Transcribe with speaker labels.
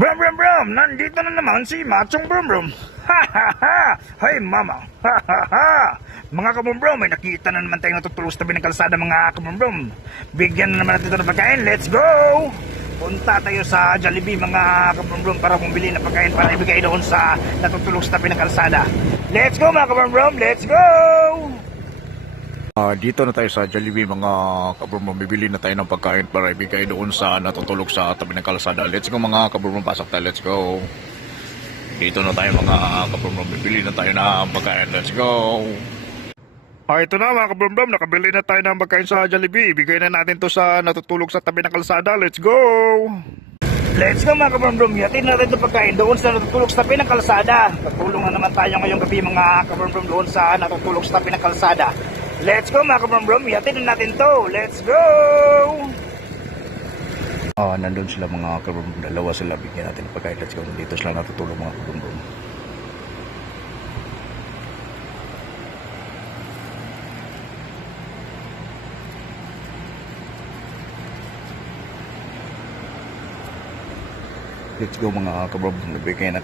Speaker 1: Brum brum brum, nandito na naman si Machong Brum Brum. Ha ha ha! Hay mama! Ha ha ha! Mga kabumbrum, may nakita na naman tayong natutulog sa tabi ng kalsada mga kabumbrum. Bigyan na naman natin ito ng pagkain. Let's go! Punta tayo sa Jollibee mga kabumbrum para bumili ng pagkain para ibigay doon sa natutulog tabi ng kalsada. Let's go mga kabumbrum! Let's go!
Speaker 2: Ah, dito na tayo sa Jollibee mga kabrumong bibili na tayo ng pagkain para ibigay doon sa natutulog sa tabi ng kalsada. Let's go mga kabrumong pasok tayo. Let's go. Dito na tayo mga kabrumong bibili na tayo ng pagkain. Let's go. Ah, ito na mga kabrumong nakabili na tayo ng pagkain sa Jollibee. Ibigay na natin to sa natutulog sa tabi ng kalsada. Let's go.
Speaker 1: Let's go mga kabumbrum, yatin natin itong pagkain doon sa natutulog sa tabi ng kalsada. Tutulong na naman tayo ngayong gabi mga kabumbrum doon sa natutulog sa tabi ng kalsada. Let's go mga kabumbrum, yatin na natin to. Let's go!
Speaker 2: Ah, nandun sila mga kabrumong. Dalawa sila bigyan natin pagkain. Let's go. Dito sila natutulog mga kabrumong. Let's go mga kabrumong. Nagbigay na